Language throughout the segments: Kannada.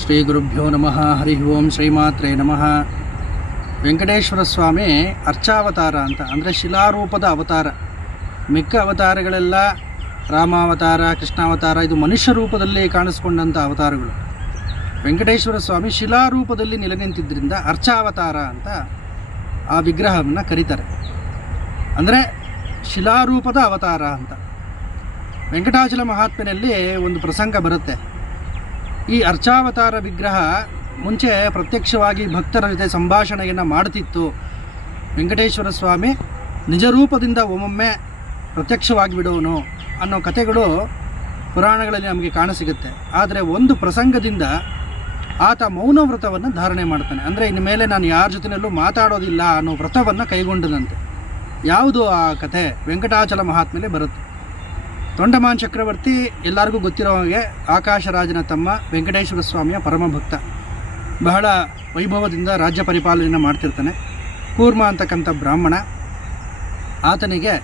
ಶ್ರೀ ಗುರುಭ್ಯೋ ನಮಃ. ಹರಿ ಓಂ. ಶ್ರೀಮಾತ್ರೇ ನಮಃ. ವೆಂಕಟೇಶ್ವರ ಸ್ವಾಮಿ ಅರ್ಚಾವತಾರ ಅಂತ, ಅಂದರೆ ಶಿಲಾರೂಪದ ಅವತಾರ. ಮಿಕ್ಕ ಅವತಾರಗಳೆಲ್ಲ ರಾಮಾವತಾರ, ಕೃಷ್ಣಾವತಾರ, ಇದು ಮನುಷ್ಯ ರೂಪದಲ್ಲಿ ಕಾಣಿಸ್ಕೊಂಡಂಥ ಅವತಾರಗಳು. ವೆಂಕಟೇಶ್ವರ ಸ್ವಾಮಿ ಶಿಲಾರೂಪದಲ್ಲಿ ನೆಲೆ ನಿಂತಿದ್ದರಿಂದ ಅರ್ಚಾವತಾರ ಅಂತ ಆ ವಿಗ್ರಹವನ್ನು ಕರೀತಾರೆ. ಅಂದರೆ ಶಿಲಾರೂಪದ ಅವತಾರ ಅಂತ. ವೆಂಕಟಾಚಲ ಮಹಾತ್ಮೆಯಲ್ಲಿ ಒಂದು ಪ್ರಸಂಗ ಬರುತ್ತೆ. ಈ ಅರ್ಚಾವತಾರ ವಿಗ್ರಹ ಮುಂಚೆ ಪ್ರತ್ಯಕ್ಷವಾಗಿ ಭಕ್ತರ ಜೊತೆ ಸಂಭಾಷಣೆಯನ್ನು ಮಾಡುತ್ತಿತ್ತು. ವೆಂಕಟೇಶ್ವರ ಸ್ವಾಮಿ ನಿಜ ರೂಪದಿಂದ ಒಮ್ಮೊಮ್ಮೆ ಪ್ರತ್ಯಕ್ಷವಾಗಿ ಬಿಡೋನು ಅನ್ನೋ ಕಥೆಗಳು ಪುರಾಣಗಳಲ್ಲಿ ನಮಗೆ ಕಾಣಸಿಗುತ್ತೆ. ಆದರೆ ಒಂದು ಪ್ರಸಂಗದಿಂದ ಆತ ಮೌನ ವ್ರತವನ್ನು ಧಾರಣೆ ಮಾಡ್ತಾನೆ. ಅಂದರೆ ಇನ್ನು ಮೇಲೆ ನಾನು ಯಾರ ಜೊತೆಯಲ್ಲೂ ಮಾತಾಡೋದಿಲ್ಲ ಅನ್ನೋ ವ್ರತವನ್ನು ಕೈಗೊಂಡದಂತೆ. ಯಾವುದು ಆ ಕಥೆ? ವೆಂಕಟಾಚಲ ಮಹಾತ್ಮೆಲೆ ಬರುತ್ತೆ. ತೊಂಡಮಾನ್ ಚಕ್ರವರ್ತಿ ಎಲ್ಲರಿಗೂ ಗೊತ್ತಿರೋ ಹಾಗೆ ಆಕಾಶರಾಜನ ತಮ್ಮ, ವೆಂಕಟೇಶ್ವರ ಸ್ವಾಮಿಯ ಪರಮಭಕ್ತ. ಬಹಳ ವೈಭವದಿಂದ ರಾಜ್ಯ ಪರಿಪಾಲನೆಯನ್ನು ಮಾಡ್ತಿರ್ತಾನೆ. ಕೂರ್ಮ ಅಂತಕ್ಕಂಥ ಬ್ರಾಹ್ಮಣ. ಆತನಿಗೆ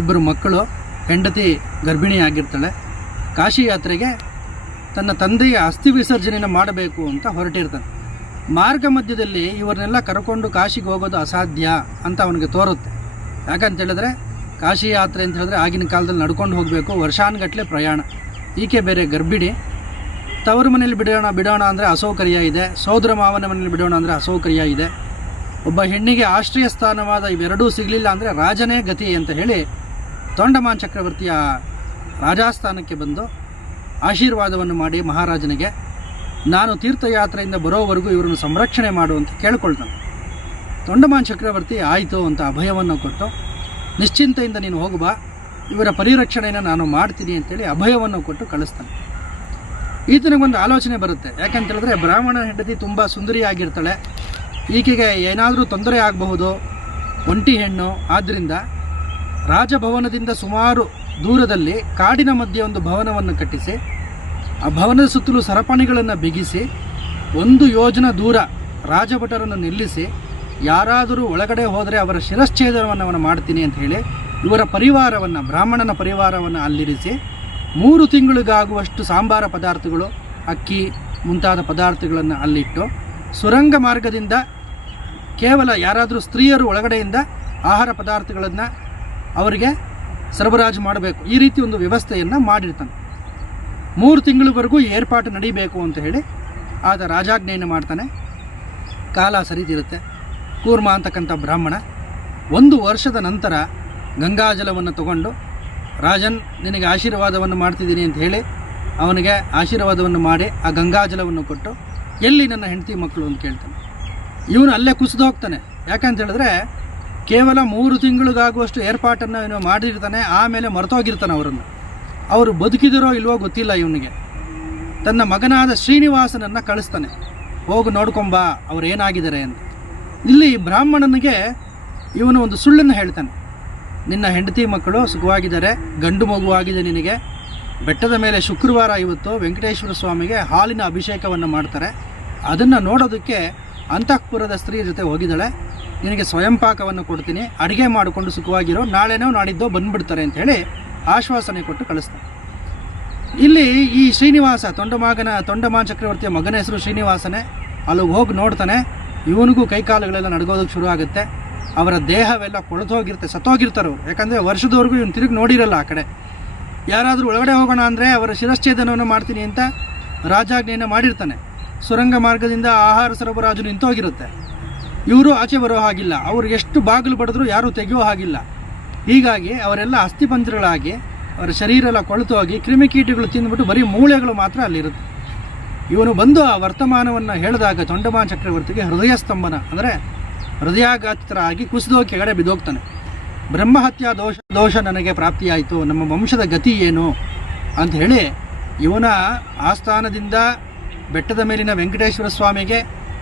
ಇಬ್ಬರು ಮಕ್ಕಳು, ಹೆಂಡತಿ ಗರ್ಭಿಣಿಯಾಗಿರ್ತಾಳೆ. ಕಾಶಿ ಯಾತ್ರೆಗೆ ತನ್ನ ತಂದೆಯ ಅಸ್ಥಿ ವಿಸರ್ಜನೆಯನ್ನು ಮಾಡಬೇಕು ಅಂತ ಹೊರಟಿರ್ತಾನೆ. ಮಾರ್ಗ ಮಧ್ಯದಲ್ಲಿ ಇವರನ್ನೆಲ್ಲ ಕರ್ಕೊಂಡು ಕಾಶಿಗೆ ಹೋಗೋದು ಅಸಾಧ್ಯ ಅಂತ ಅವನಿಗೆ ತೋರುತ್ತೆ. ಯಾಕಂತೇಳಿದ್ರೆ ಕಾಶಿ ಯಾತ್ರೆ ಅಂತ ಹೇಳಿದ್ರೆ ಆಗಿನ ಕಾಲದಲ್ಲಿ ನಡ್ಕೊಂಡು ಹೋಗಬೇಕು, ವರ್ಷಾನುಗಟ್ಟಲೆ ಪ್ರಯಾಣ. ಈಕೆ ಬೇರೆ ಗರ್ಭಿಣಿ. ತವರು ಮನೇಲಿ ಬಿಡೋಣ ಅಂದರೆ ಅಸೌಕರ್ಯ ಇದೆ, ಸೋದರ ಮಾವನ ಮನೇಲಿ ಬಿಡೋಣ ಅಂದರೆ ಅಸೌಕರ್ಯ ಇದೆ. ಒಬ್ಬ ಹೆಣ್ಣಿಗೆ ಆಶ್ರಯ ಸ್ಥಾನವಾದ ಇವೆರಡೂ ಸಿಗಲಿಲ್ಲ ಅಂದರೆ ರಾಜನೇ ಗತಿ ಅಂತ ಹೇಳಿ ತೊಂಡಮಾನ್ ಚಕ್ರವರ್ತಿಯ ರಾಜಾಸ್ಥಾನಕ್ಕೆ ಬಂದು ಆಶೀರ್ವಾದವನ್ನು ಮಾಡಿ ಮಹಾರಾಜನಿಗೆ, ನಾನು ತೀರ್ಥಯಾತ್ರೆಯಿಂದ ಬರೋವರೆಗೂ ಇವರನ್ನು ಸಂರಕ್ಷಣೆ ಮಾಡು ಅಂತ ಕೇಳ್ಕೊಳ್ತಾನೆ. ತೊಂಡಮಾನ್ ಚಕ್ರವರ್ತಿ ಆಯಿತು ಅಂತ ಅಭಯವನ್ನು ಕೊಟ್ಟು, ನಿಶ್ಚಿಂತೆಯಿಂದ ನೀನು ಹೋಗು ಬಾ, ಇವರ ಪರಿರಕ್ಷಣೆಯನ್ನು ನಾನು ಮಾಡ್ತೀನಿ ಅಂತೇಳಿ ಅಭಯವನ್ನು ಕೊಟ್ಟು ಕಳಿಸ್ತಾನೆ. ಈತನಿಗೊಂದು ಆಲೋಚನೆ ಬರುತ್ತೆ. ಯಾಕಂತೇಳಿದ್ರೆ ಬ್ರಾಹ್ಮಣ ಹೆಂಡತಿ ತುಂಬ ಸುಂದರಿಯಾಗಿರ್ತಾಳೆ, ಈಕೆಗೆ ಏನಾದರೂ ತೊಂದರೆ ಆಗಬಹುದು, ಒಂಟಿ ಹೆಣ್ಣು. ಆದ್ದರಿಂದ ರಾಜಭವನದಿಂದ ಸುಮಾರು ದೂರದಲ್ಲಿ ಕಾಡಿನ ಮಧ್ಯೆ ಒಂದು ಭವನವನ್ನು ಕಟ್ಟಿಸಿ, ಆ ಭವನದ ಸುತ್ತಲೂ ಸರಪಣಿಗಳನ್ನು ಬಿಗಿಸಿ, 1 ಯೋಜನ ದೂರ ರಾಜಭಟರನ್ನು ನಿಲ್ಲಿಸಿ, ಯಾರಾದರೂ ಒಳಗಡೆ ಹೋದರೆ ಅವರ ಶಿರಶ್ಛೇದನವನ್ನು ಮಾಡ್ತೀನಿ ಅಂತ ಹೇಳಿ ಇವರ ಪರಿವಾರವನ್ನು, ಬ್ರಾಹ್ಮಣನ ಪರಿವಾರವನ್ನು ಅಲ್ಲಿರಿಸಿ 3 ತಿಂಗಳಿಗಾಗುವಷ್ಟು ಸಾಂಬಾರ ಪದಾರ್ಥಗಳು, ಅಕ್ಕಿ ಮುಂತಾದ ಪದಾರ್ಥಗಳನ್ನು ಅಲ್ಲಿಟ್ಟು, ಸುರಂಗ ಮಾರ್ಗದಿಂದ ಕೇವಲ ಯಾರಾದರೂ ಸ್ತ್ರೀಯರು ಒಳಗಡೆಯಿಂದ ಆಹಾರ ಪದಾರ್ಥಗಳನ್ನು ಅವರಿಗೆ ಸರಬರಾಜು ಮಾಡಬೇಕು, ಈ ರೀತಿ ಒಂದು ವ್ಯವಸ್ಥೆಯನ್ನು ಮಾಡಿರ್ತಾನೆ. 3 ತಿಂಗಳವರೆಗೂ ಏರ್ಪಾಟು ನಡೀಬೇಕು ಅಂತ ಹೇಳಿ ಆತ ರಾಜಾಜ್ಞೆಯನ್ನು ಮಾಡ್ತಾನೆ. ಕಾಲ ಸರಿತಿರುತ್ತೆ. ಕೂರ್ಮ ಅಂತಕ್ಕಂಥ ಬ್ರಾಹ್ಮಣ 1 ವರ್ಷದ ನಂತರ ಗಂಗಾಜಲವನ್ನು ತಗೊಂಡು, ರಾಜನ್ ನಿನಗೆ ಆಶೀರ್ವಾದವನ್ನು ಮಾಡ್ತಿದ್ದೀನಿ ಅಂತ ಹೇಳಿ ಅವನಿಗೆ ಆಶೀರ್ವಾದವನ್ನು ಮಾಡಿ ಆ ಗಂಗಾಜಲವನ್ನು ಕೊಟ್ಟು, ಎಲ್ಲಿ ನನ್ನ ಹೆಂಡತಿ ಮಕ್ಕಳು ಅಂತ ಕೇಳ್ತಾನೆ. ಇವನು ಅಲ್ಲೇ ಕುಸಿದು ಹೋಗ್ತಾನೆ. ಯಾಕಂತ ಹೇಳಿದ್ರೆ ಕೇವಲ 3 ತಿಂಗಳಿಗಾಗುವಷ್ಟು ಏರ್ಪಾಟನ್ನು ಇವನು ಮಾಡಿರ್ತಾನೆ. ಆಮೇಲೆ ಮರೆತೋಗಿರ್ತಾನೆ ಅವರನ್ನು. ಅವರು ಬದುಕಿದಿರೋ ಇಲ್ವೋ ಗೊತ್ತಿಲ್ಲ ಇವನಿಗೆ. ತನ್ನ ಮಗನಾದ ಶ್ರೀನಿವಾಸನನ್ನು ಕಳಿಸ್ತಾನೆ, ಹೋಗು ನೋಡ್ಕೊಂಬ ಅವ್ರು ಏನಾಗಿದ್ದಾರೆ ಅಂತ. ಇಲ್ಲಿ ಬ್ರಾಹ್ಮಣನಿಗೆ ಇವನು ಒಂದು ಸುಳ್ಳನ್ನು ಹೇಳ್ತಾನೆ. ನಿನ್ನ ಹೆಂಡತಿ ಮಕ್ಕಳು ಸುಖವಾಗಿದ್ದಾರೆ, ಗಂಡು ಮಗುವಾಗಿದೆ ನಿನಗೆ. ಬೆಟ್ಟದ ಮೇಲೆ ಶುಕ್ರವಾರ ಇವತ್ತು ವೆಂಕಟೇಶ್ವರ ಸ್ವಾಮಿಗೆ ಹಾಲಿನ ಅಭಿಷೇಕವನ್ನು ಮಾಡ್ತಾರೆ. ಅದನ್ನು ನೋಡೋದಕ್ಕೆ ಅಂತಃಪುರದ ಸ್ತ್ರೀಯ ಜೊತೆ ಹೋಗಿದ್ದಾಳೆ. ನಿನಗೆ ಸ್ವಯಂ ಪಾಕವನ್ನು ಕೊಡ್ತೀನಿ, ಅಡುಗೆ ಮಾಡಿಕೊಂಡು ಸುಖವಾಗಿರೋ, ನಾಳೆನೋ ನಾಡಿದ್ದೋ ಬಂದುಬಿಡ್ತಾರೆ ಅಂತ ಹೇಳಿ ಆಶ್ವಾಸನೆ ಕೊಟ್ಟು ಕಳಿಸ್ತಾನೆ. ಇಲ್ಲಿ ಈ ಶ್ರೀನಿವಾಸ, ತೊಂಡಮಾನ್ ಚಕ್ರವರ್ತಿಯ ಮಗನ ಹೆಸರು ಶ್ರೀನಿವಾಸನೇ. ಅಲ್ಲಿಗೆ ಹೋಗಿ ನೋಡ್ತಾನೆ. ಇವನಿಗೂ ಕೈಕಾಲುಗಳೆಲ್ಲ ನಡ್ಗೋದಕ್ಕೆ ಶುರು ಆಗುತ್ತೆ. ಅವರ ದೇಹವೆಲ್ಲ ಕೊಳೆತೋಗಿರುತ್ತೆ, ಸತ್ತೋಗಿರ್ತಾರೆ ಅವರು. ಯಾಕಂದರೆ ವರ್ಷದವರೆಗೂ ಇವನು ತಿರುಗಿ ನೋಡಿರಲ್ಲ ಆ ಕಡೆ. ಯಾರಾದರೂ ಒಳಗಡೆ ಹೋಗೋಣ ಅಂದರೆ ಅವರ ಶಿರಶ್ಛೇದನವನ್ನು ಮಾಡ್ತೀನಿ ಅಂತ ರಾಜಾಜ್ಞೆಯನ್ನು ಮಾಡಿರ್ತಾನೆ. ಸುರಂಗ ಮಾರ್ಗದಿಂದ ಆಹಾರ ಸರಬರಾಜು ನಿಂತೋಗಿರುತ್ತೆ. ಇವರು ಆಚೆ ಬರೋ ಹಾಗಿಲ್ಲ, ಅವರು ಎಷ್ಟು ಬಾಗಿಲು ಬಡಿದ್ರೂ ಯಾರೂ ತೆಗೆಯೋ ಹಾಗಿಲ್ಲ. ಹೀಗಾಗಿ ಅವರೆಲ್ಲ ಅಸ್ಥಿಪಂಜರಗಳಾಗಿ ಅವರ ಶರೀರ ಎಲ್ಲ ಕೊಳೆತು ಹೋಗಿ ಕ್ರಿಮಿಕೀಟಗಳು ತಿಂದುಬಿಟ್ಟು ಬರೀ ಮೂಳೆಗಳು ಮಾತ್ರ ಅಲ್ಲಿರುತ್ತೆ. ಇವನು ಬಂದು ಆ ವರ್ತಮಾನವನ್ನು ಹೇಳಿದಾಗ ತೊಂಡಮಾನ್ ಚಕ್ರವರ್ತಿಗೆ ಹೃದಯ ಸ್ತಂಭನ, ಅಂದರೆ ಹೃದಯಾಘಾತಿತರಾಗಿ ಕುಸಿದೋಗಿ ಕೆಳಗಡೆ ಬಿದ್ದೋಗ್ತಾನೆ. ಬ್ರಹ್ಮಹತ್ಯಾ ದೋಷ ನನಗೆ ಪ್ರಾಪ್ತಿಯಾಯಿತು, ನಮ್ಮ ವಂಶದ ಗತಿ ಏನು ಅಂತ ಹೇಳಿ ಇವನ ಆಸ್ಥಾನದಿಂದ ಬೆಟ್ಟದ ಮೇಲಿನ ವೆಂಕಟೇಶ್ವರ ಸ್ವಾಮಿಗೆ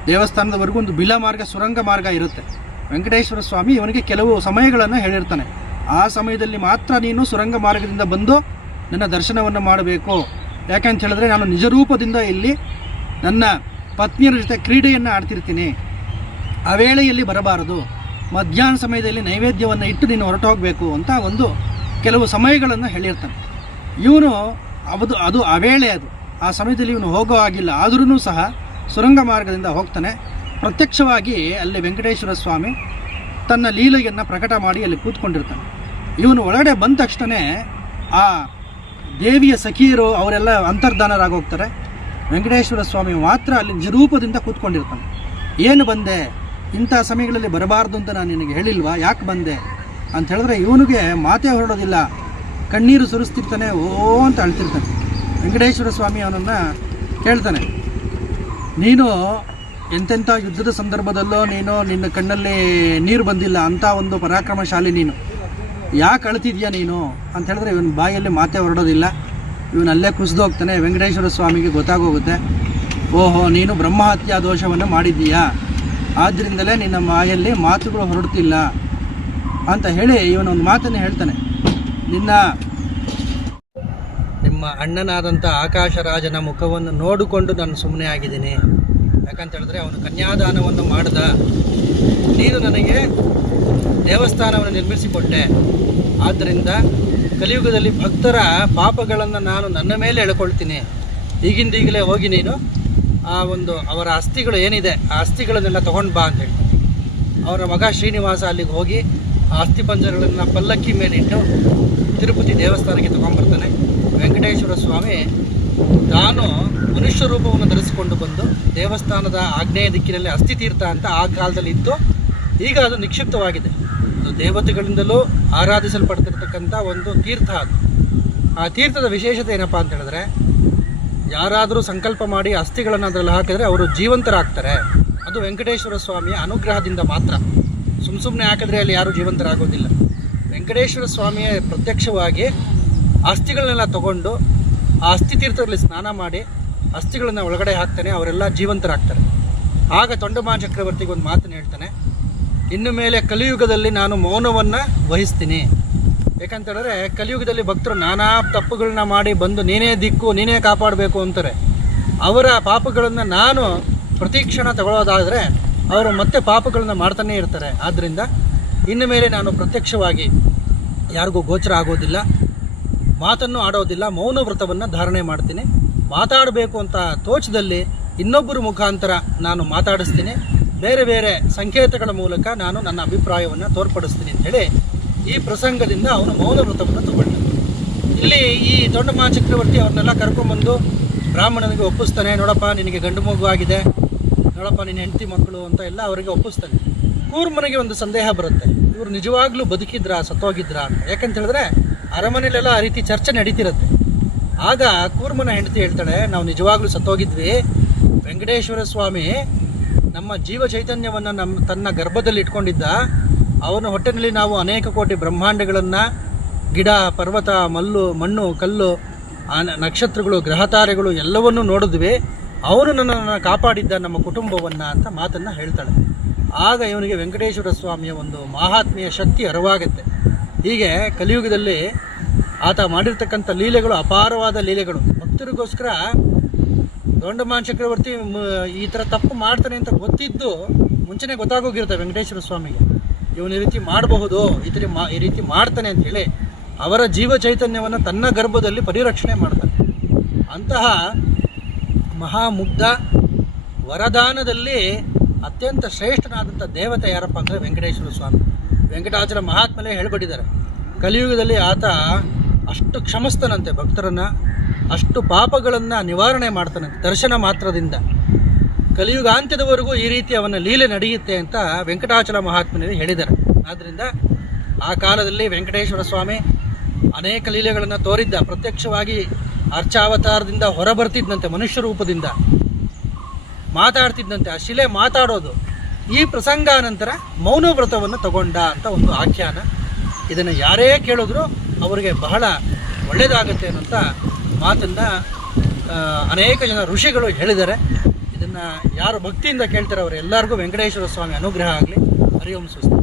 ದೇವಸ್ಥಾನದವರೆಗೂ ಒಂದು ಬಿಲ ಮಾರ್ಗ, ಸುರಂಗ ಮಾರ್ಗ ಇರುತ್ತೆ. ವೆಂಕಟೇಶ್ವರ ಸ್ವಾಮಿ ಇವನಿಗೆ ಕೆಲವು ಸಮಯಗಳನ್ನು ಹೇಳಿರ್ತಾನೆ. ಆ ಸಮಯದಲ್ಲಿ ಮಾತ್ರ ನೀನು ಸುರಂಗ ಮಾರ್ಗದಿಂದ ಬಂದು ನನ್ನ ದರ್ಶನವನ್ನು ಮಾಡಬೇಕು. ಯಾಕಂತ ಹೇಳಿದ್ರೆ ನಾನು ನಿಜ ರೂಪದಿಂದ ಇಲ್ಲಿ ನನ್ನ ಪತ್ನಿಯರ ಜೊತೆ ಕ್ರೀಡೆಯನ್ನು ಆಡ್ತಿರ್ತೀನಿ, ಆ ವೇಳೆಯಲ್ಲಿ ಬರಬಾರದು, ಮಧ್ಯಾಹ್ನ ಸಮಯದಲ್ಲಿ ನೈವೇದ್ಯವನ್ನು ಇಟ್ಟು ನೀನು ಹೊರಟು ಹೋಗಬೇಕು ಅಂತ ಕೆಲವು ಸಮಯಗಳನ್ನು ಹೇಳಿರ್ತಾನೆ. ಇವನು ಅದು ಆ ವೇಳೆ, ಆ ಸಮಯದಲ್ಲಿ ಇವನು ಹೋಗೋ ಆಗಿಲ್ಲ, ಆದ್ರೂ ಸಹ ಸುರಂಗ ಮಾರ್ಗದಿಂದ ಹೋಗ್ತಾನೆ. ಪ್ರತ್ಯಕ್ಷವಾಗಿ ಅಲ್ಲಿ ವೆಂಕಟೇಶ್ವರ ಸ್ವಾಮಿ ತನ್ನ ಲೀಲೆಯನ್ನು ಪ್ರಕಟ ಮಾಡಿ ಅಲ್ಲಿ ಕೂತ್ಕೊಂಡಿರ್ತಾನೆ. ಇವನು ಒಳಗಡೆ ಬಂದ ತಕ್ಷಣ ಆ ದೇವಿಯ ಸಖಿಯರು ಅವರೆಲ್ಲ ಅಂತರ್ಧಾನರಾಗೋಗ್ತಾರೆ. ವೆಂಕಟೇಶ್ವರ ಸ್ವಾಮಿ ಮಾತ್ರ ಅಲ್ಲಿ ನಿಜರೂಪದಿಂದ ಕೂತ್ಕೊಂಡಿರ್ತಾನೆ. ಏನು ಬಂದೆ, ಇಂಥ ಸಮಯಗಳಲ್ಲಿ ಬರಬಾರ್ದು ಅಂತ ನಾನು ನಿನಗೆ ಹೇಳಿಲ್ವಾ, ಯಾಕೆ ಬಂದೆ ಅಂತ ಹೇಳಿದ್ರೆ ಇವನಿಗೆ ಮಾತೇ ಹೊರಡೋದಿಲ್ಲ, ಕಣ್ಣೀರು ಸುರಿಸ್ತಿರ್ತಾನೆ, ಓ ಅಂತ ಅಳ್ತಿರ್ತಾನೆ. ವೆಂಕಟೇಶ್ವರ ಸ್ವಾಮಿ ಅವನನ್ನು ಕೇಳ್ತಾನೆ, ನೀನು ಎಂತೆಂಥ ಯುದ್ಧದ ಸಂದರ್ಭದಲ್ಲೋ ನಿನ್ನ ಕಣ್ಣಲ್ಲಿ ನೀರು ಬಂದಿಲ್ಲ, ಅಂಥ ಒಂದು ಪರಾಕ್ರಮಶಾಲಿ ನೀನು, ಯಾಕೆ ಅಳ್ತಿದ್ಯಾ ನೀನು ಅಂತ ಹೇಳಿದ್ರೆ ಇವನ ಬಾಯಲ್ಲಿ ಮಾತೇ ಹೊರಡೋದಿಲ್ಲ. ಇವನಲ್ಲೇ ಕುಸಿದೋಗ್ತಾನೆ. ವೆಂಕಟೇಶ್ವರ ಸ್ವಾಮಿಗೆ ಗೊತ್ತಾಗೋಗುತ್ತೆ, ಓಹೋ ನೀನು ಬ್ರಹ್ಮಹತ್ಯಾ ದೋಷವನ್ನು ಮಾಡಿದ್ದೀಯಾ, ಆದ್ದರಿಂದಲೇ ನಿನ್ನ ಬಾಯಲ್ಲಿ ಮಾತುಗಳು ಹೊರಡ್ತಿಲ್ಲ ಅಂತ ಹೇಳಿ ಇವನೊಂದು ಮಾತನ್ನು ಹೇಳ್ತಾನೆ. ನಿಮ್ಮ ಅಣ್ಣನಾದಂಥ ಆಕಾಶರಾಜನ ಮುಖವನ್ನು ನೋಡಿಕೊಂಡು ನಾನು ಸುಮ್ಮನೆ ಆಗಿದ್ದೀನಿ. ಯಾಕಂತ ಹೇಳಿದ್ರೆ ಅವನು ಕನ್ಯಾದಾನವನ್ನು ಮಾಡ್ದ, ನೀನು ನನಗೆ ದೇವಸ್ಥಾನವನ್ನು ನಿರ್ಮಿಸಿಕೊಟ್ಟೆ, ಆದ್ದರಿಂದ ಕಲಿಯುಗದಲ್ಲಿ ಭಕ್ತರ ಪಾಪಗಳನ್ನು ನಾನು ನನ್ನ ಮೇಲೆ ಎಳ್ಕೊಳ್ತೀನಿ. ಈಗಿಂದೀಗಲೇ ಹೋಗಿ ನೀನು ಅವರ ಅಸ್ಥಿಗಳು ಏನಿದೆ ಆ ಅಸ್ಥಿಗಳನ್ನೆಲ್ಲ ತೊಗೊಂಡು ಬಾ ಅಂತ ಹೇಳ್ತೀನಿ. ಅವರ ಮಗ ಶ್ರೀನಿವಾಸ ಅಲ್ಲಿಗೆ ಹೋಗಿ ಆ ಅಸ್ಥಿ ಪಂಜರಗಳನ್ನು ಪಲ್ಲಕ್ಕಿ ಮೇಲಿಟ್ಟು ತಿರುಪತಿ ದೇವಸ್ಥಾನಕ್ಕೆ ತೊಗೊಂಡ್ಬರ್ತಾನೆ. ವೆಂಕಟೇಶ್ವರ ಸ್ವಾಮಿ ತಾನು ಮನುಷ್ಯ ರೂಪವನ್ನು ಧರಿಸಿಕೊಂಡು ಬಂದು ದೇವಸ್ಥಾನದ ಆಗ್ನೇಯ ದಿಕ್ಕಿನಲ್ಲಿ ಅಸ್ಥಿ ತೀರ್ಥ ಅಂತ ಆ ಕಾಲದಲ್ಲಿ ಇತ್ತು. ಈಗ ಅದು ನಿಕ್ಷಿಪ್ತವಾಗಿದೆ. ಅದು ದೇವತೆಗಳಿಂದಲೂ ಆರಾಧಿಸಲ್ಪಡ್ತಿರ್ತಕ್ಕಂಥ ಒಂದು ತೀರ್ಥ. ಅದು ಆ ತೀರ್ಥದ ವಿಶೇಷತೆ ಏನಪ್ಪ ಅಂತ ಹೇಳಿದ್ರೆ, ಯಾರಾದರೂ ಸಂಕಲ್ಪ ಮಾಡಿ ಅಸ್ಥಿಗಳನ್ನು ಅದರಲ್ಲಿ ಹಾಕಿದರೆ ಅವರು ಜೀವಂತರಾಗ್ತಾರೆ. ಅದು ವೆಂಕಟೇಶ್ವರ ಸ್ವಾಮಿಯ ಅನುಗ್ರಹದಿಂದ ಮಾತ್ರ. ಸುಮ್ಮನೆ ಹಾಕಿದ್ರೆ ಅಲ್ಲಿ ಯಾರೂ ಜೀವಂತರಾಗೋದಿಲ್ಲ. ವೆಂಕಟೇಶ್ವರ ಸ್ವಾಮಿಯ ಪ್ರತ್ಯಕ್ಷವಾಗಿ ಅಸ್ಥಿಗಳನ್ನೆಲ್ಲ ತಗೊಂಡು ಆ ಅಸ್ಥಿ ತೀರ್ಥದಲ್ಲಿ ಸ್ನಾನ ಮಾಡಿ ಅಸ್ಥಿಗಳನ್ನು ಒಳಗಡೆ ಹಾಕ್ತಾನೆ, ಅವರೆಲ್ಲ ಜೀವಂತರಾಗ್ತಾರೆ. ಆಗ ತೊಂಡಮಾನ ಚಕ್ರವರ್ತಿಗೆ ಒಂದು ಮಾತನ್ನು ಹೇಳ್ತಾನೆ, ಇನ್ನು ಮೇಲೆ ಕಲಿಯುಗದಲ್ಲಿ ನಾನು ಮೌನವನ್ನು ವಹಿಸ್ತೀನಿ. ಯಾಕಂತ ಹೇಳಿದ್ರೆ ಕಲಿಯುಗದಲ್ಲಿ ಭಕ್ತರು ನಾನಾ ತಪ್ಪುಗಳನ್ನ ಮಾಡಿ ಬಂದು ನೀನೇ ದಿಕ್ಕು, ನೀನೇ ಕಾಪಾಡಬೇಕು ಅಂತಾರೆ. ಅವರ ಪಾಪಗಳನ್ನು ನಾನು ಪ್ರತಿಕ್ಷಣ ತಗೊಳ್ಳೋದಾದರೆ ಅವರು ಮತ್ತೆ ಪಾಪಗಳನ್ನ ಮಾಡ್ತಾನೇ ಇರ್ತಾರೆ. ಆದ್ದರಿಂದ ಇನ್ನು ಮೇಲೆ ನಾನು ಪ್ರತ್ಯಕ್ಷವಾಗಿ ಯಾರಿಗೂ ಗೋಚರ ಆಗೋದಿಲ್ಲ, ಮಾತನ್ನು ಆಡೋದಿಲ್ಲ, ಮೌನ ವ್ರತವನ್ನು ಧಾರಣೆ ಮಾಡ್ತೀನಿ. ಮಾತಾಡಬೇಕು ಅಂತ ತೋಚದಲ್ಲಿ ಇನ್ನೊಬ್ಬರ ಮುಖಾಂತರ ನಾನು ಮಾತಾಡಿಸ್ತೀನಿ, ಬೇರೆ ಬೇರೆ ಸಂಕೇತಗಳ ಮೂಲಕ ನಾನು ನನ್ನ ಅಭಿಪ್ರಾಯವನ್ನು ತೋರ್ಪಡಿಸ್ತೀನಿ ಅಂಥೇಳಿ ಈ ಪ್ರಸಂಗದಿಂದ ಅವನು ಮೌನ ವ್ರತವನ್ನು ತಗೊಂಡ. ಇಲ್ಲಿ ಈ ತೊಂಡಮಾನ ಚಕ್ರವರ್ತಿ ಅವ್ರನ್ನೆಲ್ಲ ಕರ್ಕೊಂಡ್ಬಂದು ಬ್ರಾಹ್ಮಣನಿಗೆ ಒಪ್ಪಿಸ್ತಾನೆ. ನೋಡಪ್ಪ ನಿನಗೆ ಗಂಡು ಮಗು ಆಗಿದೆ, ನೋಡಪ್ಪ ನಿನ್ನ ಹೆಂಡತಿ ಮಕ್ಕಳು ಅಂತ ಎಲ್ಲ ಅವರಿಗೆ ಒಪ್ಪಿಸ್ತಾನೆ. ಕೂರ್ಮನಿಗೆ ಒಂದು ಸಂದೇಹ ಬರುತ್ತೆ, ಇವರು ನಿಜವಾಗ್ಲೂ ಬದುಕಿದ್ರಾ ಸತ್ತೋಗಿದ್ರಾ ಅಂತ. ಯಾಕಂತ ಹೇಳಿದ್ರೆ ಅರಮನೆಯಲ್ಲೆಲ್ಲ ಆ ರೀತಿ ಚರ್ಚೆ ನಡೀತಿರುತ್ತೆ. ಆಗ ಕೂರ್ಮನ ಹೆಂಡತಿ ಹೇಳ್ತಾಳೆ, ನಾವು ನಿಜವಾಗ್ಲೂ ಸತ್ತೋಗಿದ್ವಿ. ವೆಂಕಟೇಶ್ವರ ಸ್ವಾಮಿ ನಮ್ಮ ಜೀವ ಚೈತನ್ಯವನ್ನು ತನ್ನ ಗರ್ಭದಲ್ಲಿ ಇಟ್ಕೊಂಡಿದ್ದ. ಅವನ ಹೊಟ್ಟೆನಲ್ಲಿ ನಾವು ಅನೇಕ ಕೋಟಿ ಬ್ರಹ್ಮಾಂಡಗಳನ್ನು, ಗಿಡ, ಪರ್ವತ, ಮಣ್ಣು, ಕಲ್ಲು, ನಕ್ಷತ್ರಗಳು, ಗ್ರಹತಾರೆಗಳು ಎಲ್ಲವನ್ನೂ ನೋಡಿದ್ವಿ. ಅವನು ನನ್ನನ್ನು ಕಾಪಾಡಿದ್ದ ನಮ್ಮ ಕುಟುಂಬವನ್ನು ಅಂತ ಮಾತನ್ನು ಹೇಳ್ತಾಳೆ. ಆಗ ಇವನಿಗೆ ವೆಂಕಟೇಶ್ವರ ಸ್ವಾಮಿಯ ಒಂದು ಮಹಾತ್ಮೆಯ ಶಕ್ತಿ ಅರಿವಾಗುತ್ತೆ. ಹೀಗೆ ಕಲಿಯುಗದಲ್ಲಿ ಆತ ಮಾಡಿರ್ತಕ್ಕಂಥ ಲೀಲೆಗಳು ಅಪಾರವಾದ ಲೀಲೆಗಳು. ಭಕ್ತರಿಗೋಸ್ಕರ ತೊಂಡಮಾನ ಚಕ್ರವರ್ತಿ ಈ ಥರ ತಪ್ಪು ಮಾಡ್ತಾನೆ ಅಂತ ಗೊತ್ತಿದ್ದು ಮುಂಚೆನೇ ಗೊತ್ತಾಗೋಗಿರುತ್ತೆ ವೆಂಕಟೇಶ್ವರ ಸ್ವಾಮಿಗೆ. ಇವನು ಈ ರೀತಿ ಮಾಡಬಹುದು, ಈ ರೀತಿ ಮಾಡ್ತಾನೆ ಅಂಥೇಳಿ ಅವರ ಜೀವ ಚೈತನ್ಯವನ್ನು ತನ್ನ ಗರ್ಭದಲ್ಲಿ ಪರಿರಕ್ಷಣೆ ಮಾಡ್ತಾನೆ. ಅಂತಹ ಮಹಾಮುಗ್ಧ ವರದಾನದಲ್ಲಿ ಅತ್ಯಂತ ಶ್ರೇಷ್ಠನಾದಂಥ ದೇವತೆ ಯಾರಪ್ಪ ಅಂದರೆ ವೆಂಕಟೇಶ್ವರ ಸ್ವಾಮಿ. ವೆಂಕಟಾಚಲ ಮಹಾತ್ಮಲೇ ಹೇಳ್ಬಿಟ್ಟಿದ್ದಾರೆ, ಕಲಿಯುಗದಲ್ಲಿ ಆತ ಅಷ್ಟು ಕ್ಷಮಿಸ್ತಾನಂತೆ ಭಕ್ತರನ್ನು, ಅಷ್ಟು ಪಾಪಗಳನ್ನು ನಿವಾರಣೆ ಮಾಡ್ತಾನಂತೆ ದರ್ಶನ ಮಾತ್ರದಿಂದ. ಕಲಿಯುಗಾಂತ್ಯದವರೆಗೂ ಈ ರೀತಿ ಅವನ ಲೀಲೆ ನಡೆಯುತ್ತೆ ಅಂತ ವೆಂಕಟಾಚಲ ಮಹಾತ್ಮನಲ್ಲಿ ಹೇಳಿದ್ದಾರೆ. ಆದ್ದರಿಂದ ಆ ಕಾಲದಲ್ಲಿ ವೆಂಕಟೇಶ್ವರ ಸ್ವಾಮಿ ಅನೇಕ ಲೀಲೆಗಳನ್ನು ತೋರಿದ್ದ. ಪ್ರತ್ಯಕ್ಷವಾಗಿ ಅರ್ಚಾವತಾರದಿಂದ ಹೊರಬರ್ತಿದ್ದಂತೆ, ಮನುಷ್ಯ ರೂಪದಿಂದ ಮಾತಾಡ್ತಿದ್ದಂತೆ. ಆ ಶಿಲೆ ಮಾತಾಡೋದು. ಈ ಪ್ರಸಂಗಾನಂತರ ಮೌನ ವ್ರತವನ್ನು ತಗೊಂಡ ಅಂತ ಒಂದು ಆಖ್ಯಾನ. ಇದನ್ನು ಯಾರೇ ಕೇಳಿದ್ರು ಅವರಿಗೆ ಬಹಳ ಒಳ್ಳೆಯದಾಗುತ್ತೆ ಅನ್ನೋಂಥ ಮಾತನ್ನು ಅನೇಕ ಜನ ಋಷಿಗಳು ಹೇಳಿದ್ದಾರೆ. ಇದನ್ನು ಯಾರು ಭಕ್ತಿಯಿಂದ ಕೇಳ್ತಾರೆ ಅವರೆಲ್ಲರಿಗೂ ವೆಂಕಟೇಶ್ವರ ಸ್ವಾಮಿ ಅನುಗ್ರಹ ಆಗಲಿ. ಹರಿ ಓಂ ಸ್ವಸ್ತಿ.